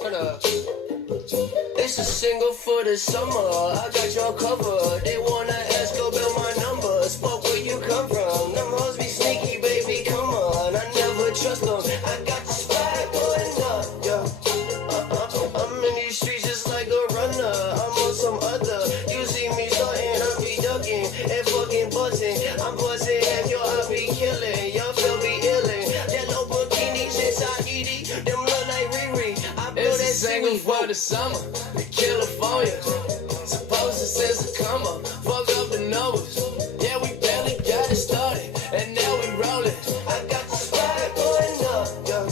Hold up. It's a single for the summer. I got your cover. They wanna ask about my number. Spoke where you come from. Them hoes be sneaky, baby. Come on. I never trust them. I got the spot going up, yeah. I'm in these streets just like a runner. I'm on some other. You see me starting, I be ducking and fucking buzzing. I'm buzzing and yo, I be killing. Y'all feel me illin'. That low bikini since I eat it. Them look like Riri. I blow that single for the summer. In California. Supposed to send a come up. Fuck up the numbers. Yeah, we barely got it started. And now we rollin'. I got the spot going up, yeah.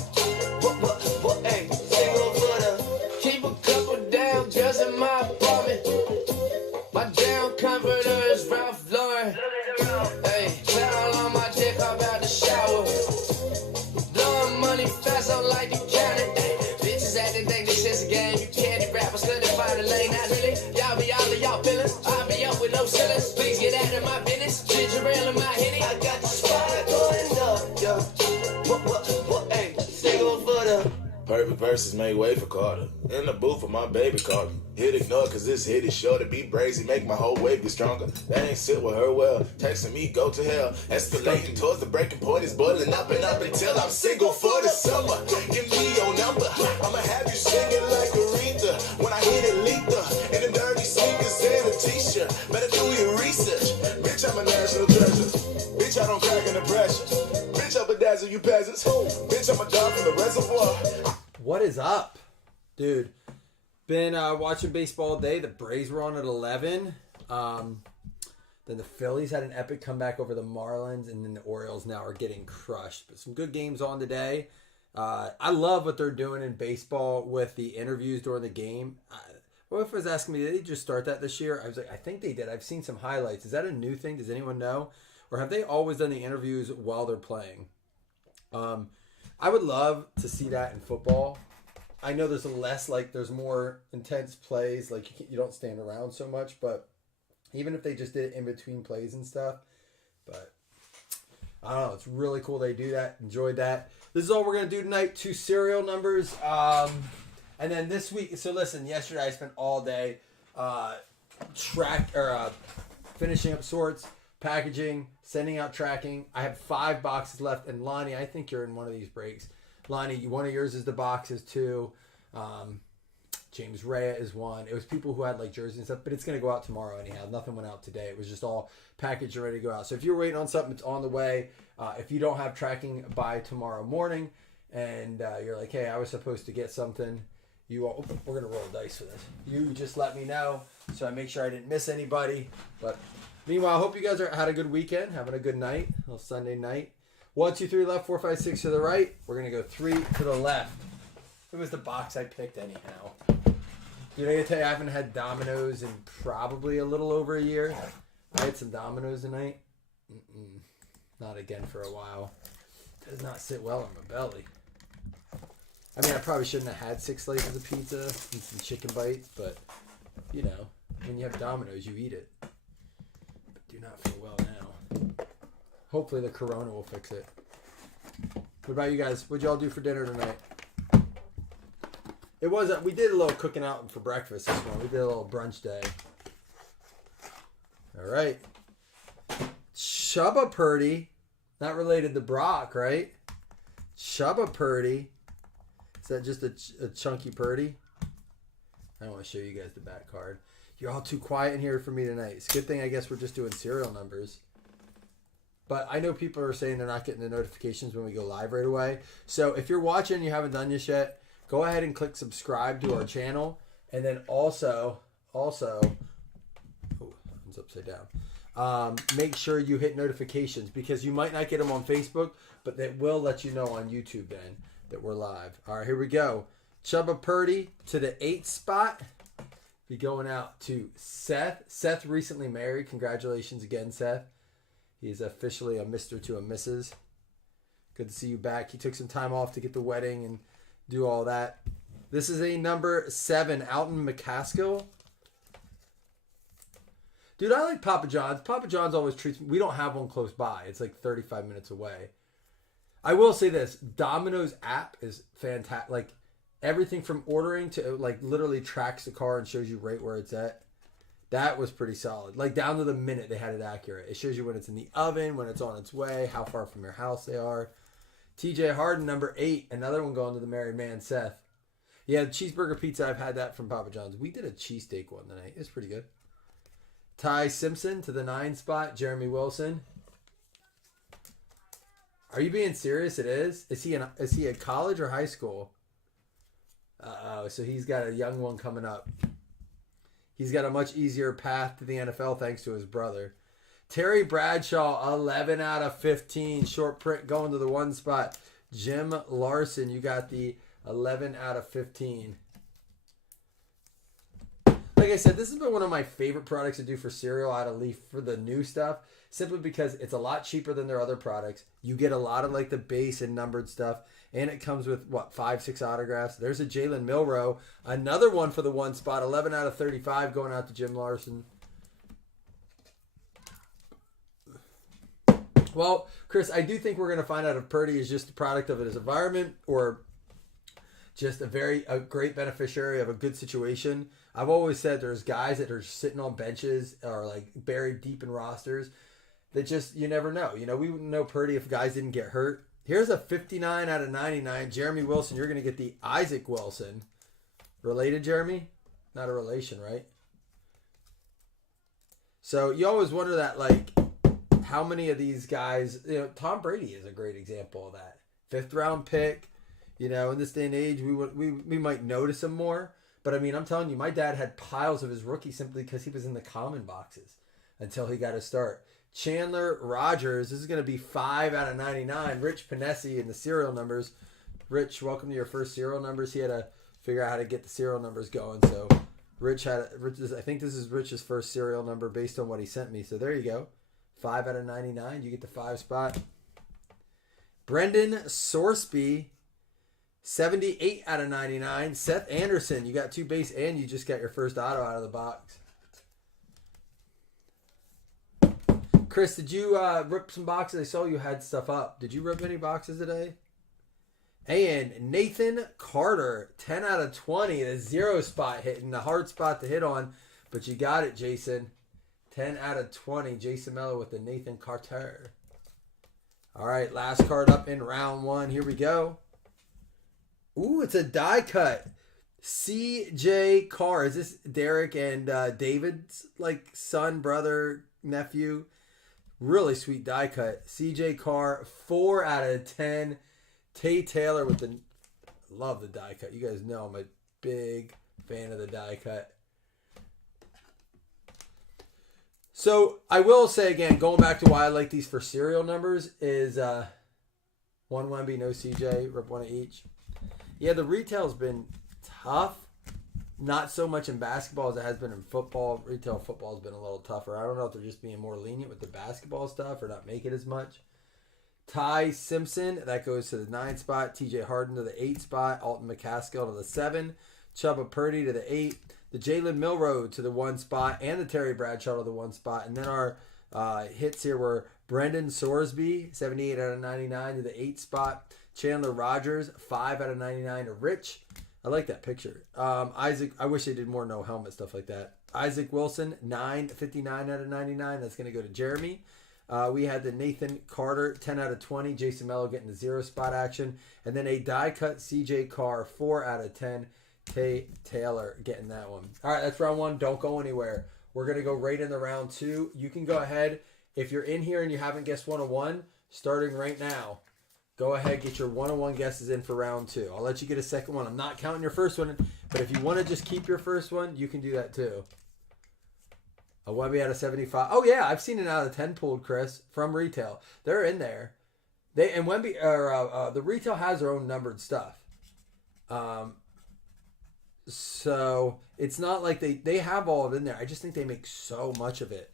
What, hey, single for the. Keep a couple damn girls in my apartment. My damn converter is Ralph Lauren. Hey, towel on my dick, I'm about to shower. Blowing money fast, I'm like the counting. Bitches acting think this is a game. You candy rappers couldn't find a lane. Not really. Y'all be all of y'all feelings. I be up with no ceilings. Please get out of my business. Ginger ale in my henny. I got the spot going up, yo. What, hey, single for the. Perfect verses made way for Carter. In the booth with my baby Carter. Hit ignore cause this hit is sure to be brazy. Make my whole wave get stronger. That ain't sit with her well. Texting me go to hell. Escalating towards the breaking point is boiling up and up until I'm single for the summer. Give me your number. I'ma have you singing like Aretha. When I hit it lethal. In the dirty sneakers and a t-shirt. Better do your research. Bitch, I'm a national treasure. Bitch, I don't crack under pressure. Bitch, I bedazzle you peasants. Bitch, I'm a dog from the reservoir. What is up, dude? Been watching baseball all day. The Braves were on at 11. Then the Phillies had an epic comeback over the Marlins, and then the Orioles now are getting crushed. But some good games on today. I love what they're doing in baseball with the interviews during the game. What if I was asking me, did they just start that this year? I was like, I think they did. I've seen some highlights. Is that a new thing? Does anyone know? Or have they always done the interviews while they're playing? I would love to see that in football. I know there's more intense plays, like you don't stand around so much, but even if they just did it in between plays and stuff, but I don't know, it's really cool they do that. Enjoyed that. This is all we're going to do tonight, 2 serial numbers. And then this week, so listen, yesterday I spent all day finishing up sorts, packaging, sending out tracking. I have 5 boxes left, and Lonnie, I think you're in one of these breaks. Lonnie, one of yours is the boxes too. James Rea is one. It was people who had like jerseys and stuff, but it's going to go out tomorrow anyhow. Nothing went out today. It was just all packaged and ready to go out. So if you're waiting on something, it's on the way. If you don't have tracking by tomorrow morning and you're like, hey, I was supposed to get something, we're going to roll dice for this. You just let me know so I make sure I didn't miss anybody. But meanwhile, I hope you guys had a good weekend, having a good night, a little Sunday night. 1, 2, 3 left, 4, 5, 6 to the right. We're going to go 3 to the left. It was the box I picked anyhow. Dude, I gotta tell you, I haven't had Domino's in probably a little over a year. I had some Domino's tonight. Not again for a while. Does not sit well on my belly. I mean, I probably shouldn't have had 6 slices of pizza and some chicken bites, but, you know, when you have Domino's, you eat it. But do not feel well now. Hopefully the Corona will fix it. What about you guys? What'd y'all do for dinner tonight? We did a little cooking out for breakfast this morning. We did a little brunch day. All right. Chubba Purdy. Not related to Brock, right? Chubba Purdy. Is that just a chunky Purdy? I don't want to show you guys the back card. You're all too quiet in here for me tonight. It's a good thing, I guess, we're just doing serial numbers. But I know people are saying they're not getting the notifications when we go live right away. So if you're watching and you haven't done this yet, go ahead and click subscribe to our channel. And then also, it's upside down. Make sure you hit notifications because you might not get them on Facebook, but they will let you know on YouTube then that we're live. All right, here we go. Chubba Purdy to the 8th spot. Be going out to Seth. Seth recently married. Congratulations again, Seth. He's officially a Mr. to a Mrs. Good to see you back. He took some time off to get the wedding and do all that. This is a number 7, Alton McCaskill. Dude, I like Papa John's. Papa John's always treats me. We don't have one close by. It's like 35 minutes away. I will say this: Domino's app is fantastic. Like everything from ordering to like literally tracks the car and shows you right where it's at. That was pretty solid. Like down to the minute they had it accurate. It shows you when it's in the oven, when it's on its way, how far from your house they are. TJ Harden, number 8. Another one going to the married man, Seth. Yeah, cheeseburger pizza. I've had that from Papa John's. We did a cheesesteak one tonight. It's pretty good. Ty Simpson to the 9 spot. Jeremy Wilson. Are you being serious? It is? Is he at college or high school? Uh-oh. So he's got a young one coming up. He's got a much easier path to the NFL thanks to his brother. Terry Bradshaw, 11 out of 15. Short print going to the 1 spot. Jim Larson, you got the 11 out of 15. Like I said, this has been one of my favorite products to do for cereal out of Leaf for the new stuff. Simply because it's a lot cheaper than their other products. You get a lot of like the base and numbered stuff. And it comes with, 5, 6 autographs. There's a Jalen Milroe. Another one for the 1 spot. 11 out of 35 going out to Jim Larson. Well, Chris, I do think we're going to find out if Purdy is just a product of his environment or just a great beneficiary of a good situation. I've always said there's guys that are sitting on benches or like buried deep in rosters that just, you never know. You know, we wouldn't know Purdy if guys didn't get hurt. Here's a 59 out of 99. Jeremy Wilson, you're going to get the Isaac Wilson. Related, Jeremy? Not a relation, right? So you always wonder that, like, how many of these guys, you know, Tom Brady is a great example of that. 5th round pick, you know, in this day and age, we might notice him more. But I mean, I'm telling you, my dad had piles of his rookie simply because he was in the common boxes until he got a start. Chandler Rogers, this is going to be 5 out of 99. Rich Panesi in the serial numbers. Rich, welcome to your first serial numbers. He had to figure out how to get the serial numbers going. So I think this is Rich's first serial number based on what he sent me. So there you go. 5 out of 99. You get the 5 spot. Brendan Sorsby, 78 out of 99. Seth Anderson, you got 2 base and you just got your first auto out of the box. Chris, did you rip some boxes? I saw you had stuff up. Did you rip any boxes today? And Nathan Carter, 10 out of 20. The 0 spot hitting, the hard spot to hit on. But you got it, Jason. 10 out of 20. Jason Mello with the Nathan Carter. All right, last card up in round 1. Here we go. Ooh, it's a die cut. C.J. Carr. Is this Derek and David's like son, brother, nephew? Really sweet die cut. C.J. Carr, 4 out of 10. Tay Taylor with the... Love the die cut. You guys know I'm a big fan of the die cut. So, I will say again, going back to why I like these for serial numbers is 1 Wemby, no CJ, rip 1 of each. Yeah, the retail's been tough. Not so much in basketball as it has been in football. Retail football has been a little tougher. I don't know if they're just being more lenient with the basketball stuff or not make it as much. Ty Simpson, that goes to the 9 spot. TJ Harden to the 8 spot. Alton McCaskill to the 7. Chubba Purdy to the 8. The Jalen Milroe to the 1 spot. And the Terry Bradshaw to the 1 spot. And then our hits here were Brendan Sorsby, 78 out of 99 to the 8 spot. Chandler Rogers, 5 out of 99 to Rich. I like that picture. Isaac, I wish they did more no helmet stuff like that. Isaac Wilson, 59 out of 99. That's going to go to Jeremy. We had the Nathan Carter, 10 out of 20. Jason Mello getting the 0 spot action. And then a die cut CJ Carr, 4 out of 10. Tay Taylor getting that one. All right, that's round 1. Don't go anywhere. We're going to go right into round 2. You can go ahead. If you're in here and you haven't guessed 101, starting right now, go ahead, get your 101 guesses in for round 2. I'll let you get a second one. I'm not counting your first one, but if you want to just keep your first one, you can do that too. A Wemby out of 75. Oh yeah, I've seen an out of 10 pulled, Chris, from retail. They're in there. Wemby or the retail has their own numbered stuff. So it's not like they have all of it in there. I just think they make so much of it.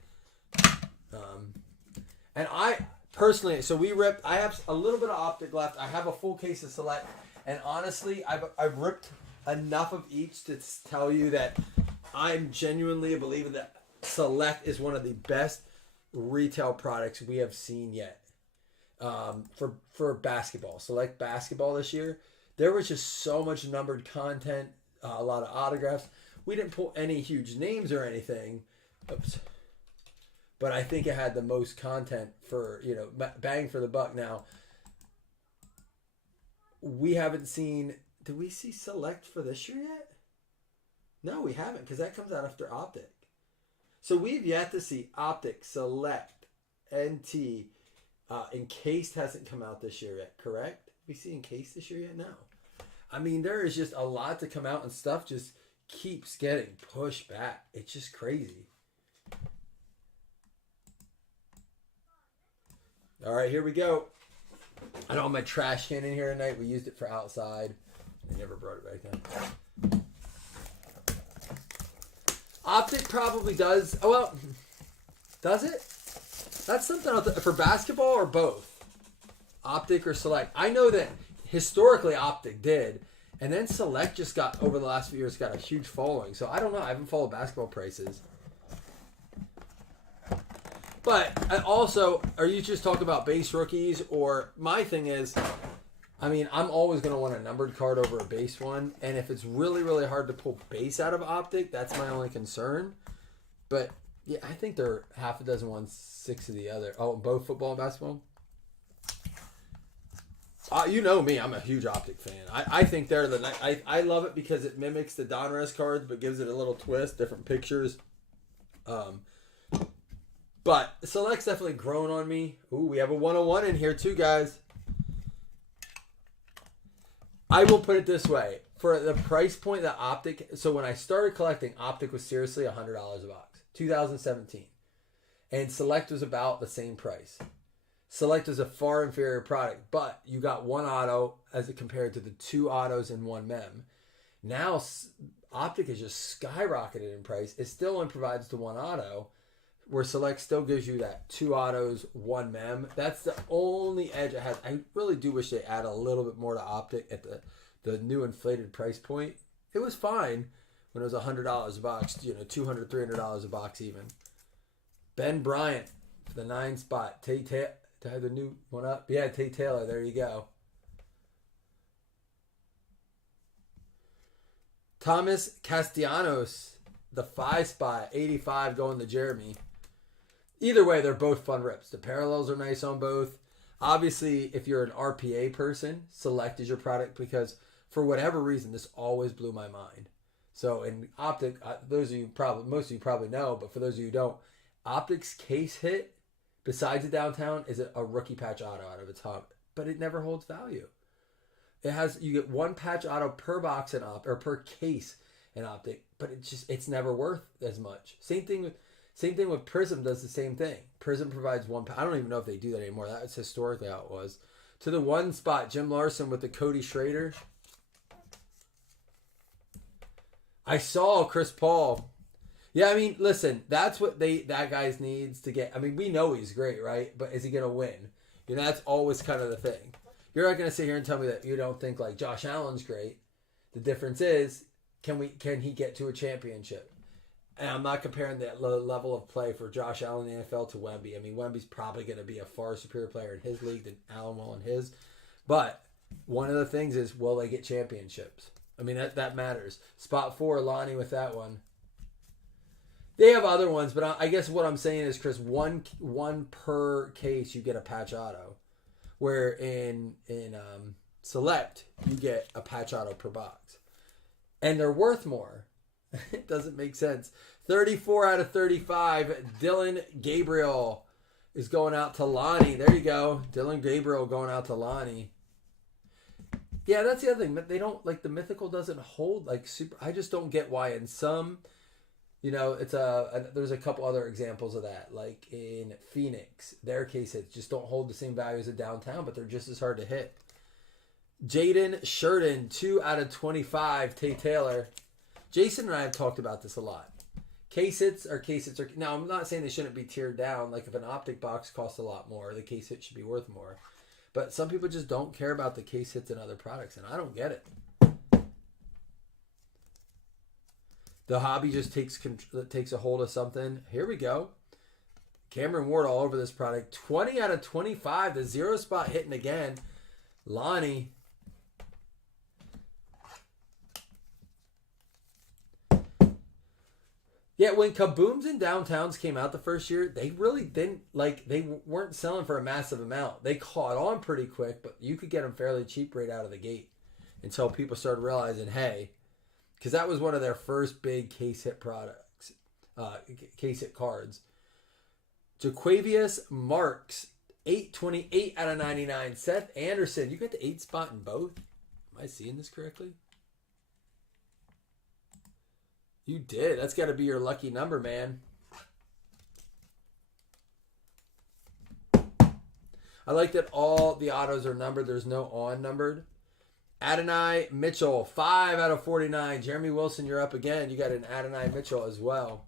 And I personally, so we ripped. I have a little bit of optic left. I have a full case of Select, and honestly, I've ripped enough of each to tell you that I'm genuinely a believer that Select is one of the best retail products we have seen yet. for basketball, select basketball this year. There was just so much numbered content, a lot of autographs. We didn't pull any huge names or anything. Oops. But I think it had the most content for, bang for the buck. Now, we haven't seen, did we see Select for this year yet? No, we haven't, because that comes out after Optic. So we've yet to see Optic, Select, NT. Encased hasn't come out this year yet, correct? We see Encased this year yet? No. I mean, there is just a lot to come out, and stuff just keeps getting pushed back. It's just crazy. All right, here we go. I don't have my trash can in here tonight. We used it for outside. I never brought it back in. Optic probably does. Oh, well, does it? That's something for basketball or both? Optic or Select? I know that historically Optic did. And then Select just got, over the last few years, got a huge following. So I don't know. I haven't followed basketball prices. But also, are you just talking about base rookies? Or my thing is, I mean, I'm always going to want a numbered card over a base one. And if it's really, really hard to pull base out of Optic, that's my only concern. But, yeah, I think they're half a dozen ones, 6 of the other. Oh, both football and basketball? You know me, I'm a huge Optic fan. I think they're I love it because it mimics the Donruss cards, but gives it a little twist, different pictures. But Select's definitely grown on me. Ooh, we have a 101 in here too, guys. I will put it this way. For the price point that Optic... So when I started collecting, Optic was seriously $100 a box. 2017. And Select was about the same price. Select is a far inferior product, but you got one auto as it compared to the 2 autos and 1 mem. Now, Optic has just skyrocketed in price. It still only provides the 1 auto, where Select still gives you that 2 autos, 1 mem. That's the only edge it has. I really do wish they add a little bit more to Optic at the new inflated price point. It was fine when it was $100 a box, $200, $300 a box even. Ben Bryant for the 9 spot. To have the new one up. Yeah, Tate Taylor. There you go. Thomas Castellanos, the 5 spot. 85 going to Jeremy. Either way, they're both fun rips. The parallels are nice on both. Obviously, if you're an RPA person, Select is your product because for whatever reason, this always blew my mind. So in Optic, most of you probably know, but for those of you who don't, Optic's case hit, besides the downtown, is a rookie patch auto out of its top, but it never holds value. You get 1 patch auto per box in Optic, or per case in Optic, but it's never worth as much. Same thing with Prism does the same thing. Prism provides 1 patch. I don't even know if they do that anymore. That was historically how it was. To the 1 spot, Jim Larson with the Cody Schrader. I saw Chris Paul. Yeah, I mean, listen, that's what that guy's needs to get. I mean, we know he's great, right? But is he going to win? That's always kind of the thing. You're not going to sit here and tell me that you don't think like Josh Allen's great. The difference is, can he get to a championship? And I'm not comparing the level of play for Josh Allen in the NFL to Wemby. I mean, Wemby's probably going to be a far superior player in his league than Allen will in his. But one of the things is, will they get championships? I mean, that matters. Spot 4, Lonnie with that one. They have other ones, but I guess what I'm saying is, Chris, one per case you get a patch auto, where in Select you get a patch auto per box, and they're worth more. It doesn't make sense. 34 out of 35. Dylan Gabriel is going out to Lonnie. There you go. Dylan Gabriel going out to Lonnie. Yeah, that's the other thing. They don't the mythical doesn't hold super. I just don't get why in some. It's there's a couple other examples of that, like in Phoenix. Their case hits just don't hold the same value as a downtown, but they're just as hard to hit. Jaden Sheridan, 2 out of 25. Tate Taylor. Jason and I have talked about this a lot. Case hits are now. I'm not saying they shouldn't be tiered down. Like if an Optic box costs a lot more, the case hit should be worth more. But some people just don't care about the case hits in other products, and I don't get it. The hobby just takes a hold of something. Here we go. Cameron Ward all over this product. 20 out of 25. The 0 spot hitting again. Lonnie. Yeah, when Kabooms and Downtowns came out the first year, they really didn't, they weren't selling for a massive amount. They caught on pretty quick, but you could get them fairly cheap right out of the gate until people started realizing, hey, because that was one of their first big case hit products, case hit cards. Jaquavius Marks, 828 out of 99. Seth Anderson, you got the 8 spot in both? Am I seeing this correctly? You did. That's got to be your lucky number, man. I like that all the autos are numbered. There's no on-numbered. Adonai Mitchell, 5 out of 49. Jeremy Wilson, you're up again. You got an Adonai Mitchell as well.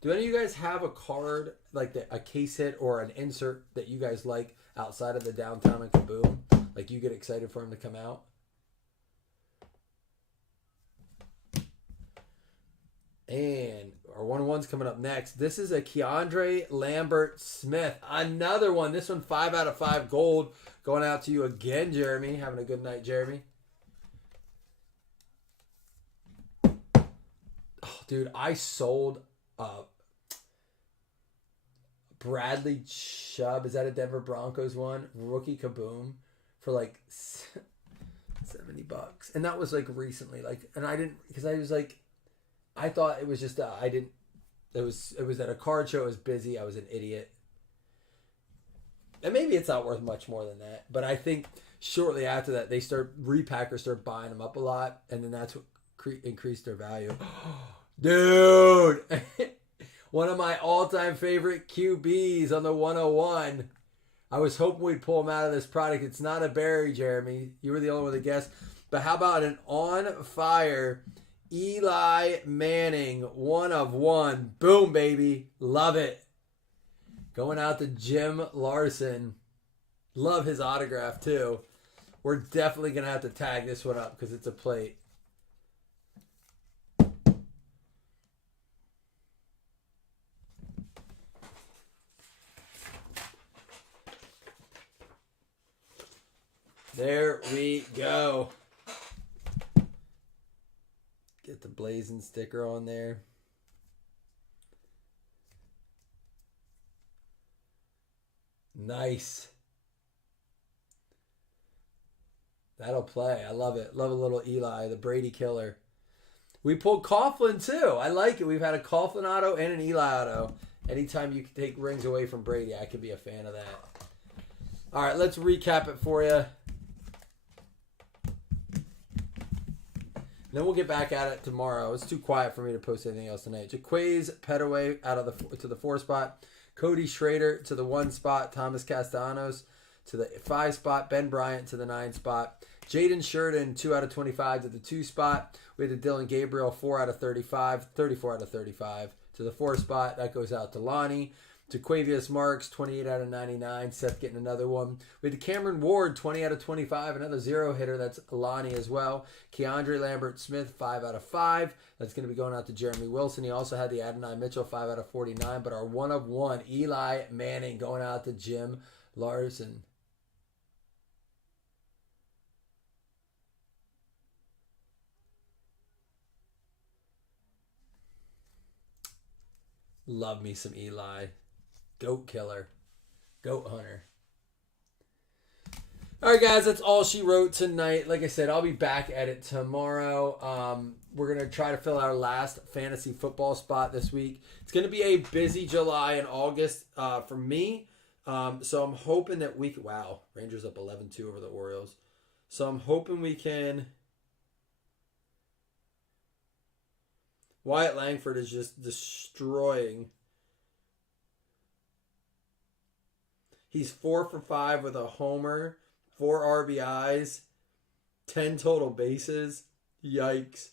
Do any of you guys have a card, like a case hit or an insert that you guys like outside of the Downtown and Kaboom? Like you get excited for him to come out? And our 1-on-1's coming up next. This is a Keandre Lambert Smith. Another one. This one 5 out of 5 gold. Going out to you again, Jeremy. Having a good night, Jeremy. Oh, dude, I sold Bradley Chubb. Is that a Denver Broncos one? Rookie Kaboom for like $70. And that was like recently. And I didn't, because I was like, I thought it was just it was at a card show. I was busy. I was an idiot. And maybe it's not worth much more than that. But I think shortly after that, repackers start buying them up a lot. And then that's what increased their value. Dude! One of my all-time favorite QBs on the 101. I was hoping we'd pull him out of this product. It's not a berry, Jeremy. You were the only one to guess. But how about an on-fire Eli Manning, 1 of 1. Boom, baby. Love it. Going out to Jim Larson. Love his autograph, too. We're definitely going to have to tag this one up because it's a plate. There we go. Get the blazing sticker on there. Nice. That'll play. I love it. Love a little Eli, the Brady killer. We pulled Coughlin too. I like it. We've had a Coughlin auto and an Eli auto. Anytime you can take rings away from Brady, I could be a fan of that. All right, let's recap it for you. Then we'll get back at it tomorrow. It's too quiet for me to post anything else tonight. Jaquaze Petaway to the 4 spot. Cody Schrader to the 1 spot. Thomas Castellanos to the 5 spot. Ben Bryant to the 9 spot. Jaden Sheridan 2 out of 25 to the 2 spot. We had the Dylan Gabriel 4 out of 35. 34 out of 35 to the 4 spot. That goes out to Lonnie. Jaquavius Marks, 28 out of 99. Seth getting another one. We had Cameron Ward, 20 out of 25. Another 0 hitter. That's Lonnie as well. Keandre Lambert Smith, 5 out of 5. That's going to be going out to Jeremy Wilson. He also had the Adonai Mitchell, 5 out of 49. But our 1 of 1, Eli Manning, going out to Jim Larson. Love me some Eli. Goat killer. Goat hunter. All right, guys, that's all she wrote tonight. Like I said, I'll be back at it tomorrow. We're going to try to fill our last fantasy football spot this week. It's going to be a busy July and August for me. So I'm hoping that we can... Wow, Rangers up 11-2 over the Orioles. So I'm hoping we can... Wyatt Langford is just destroying... He's 4 for 5 with a homer, 4 RBIs, 10 total bases. Yikes.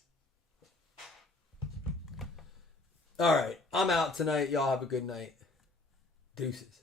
All right, I'm out tonight. Y'all have a good night. Deuces.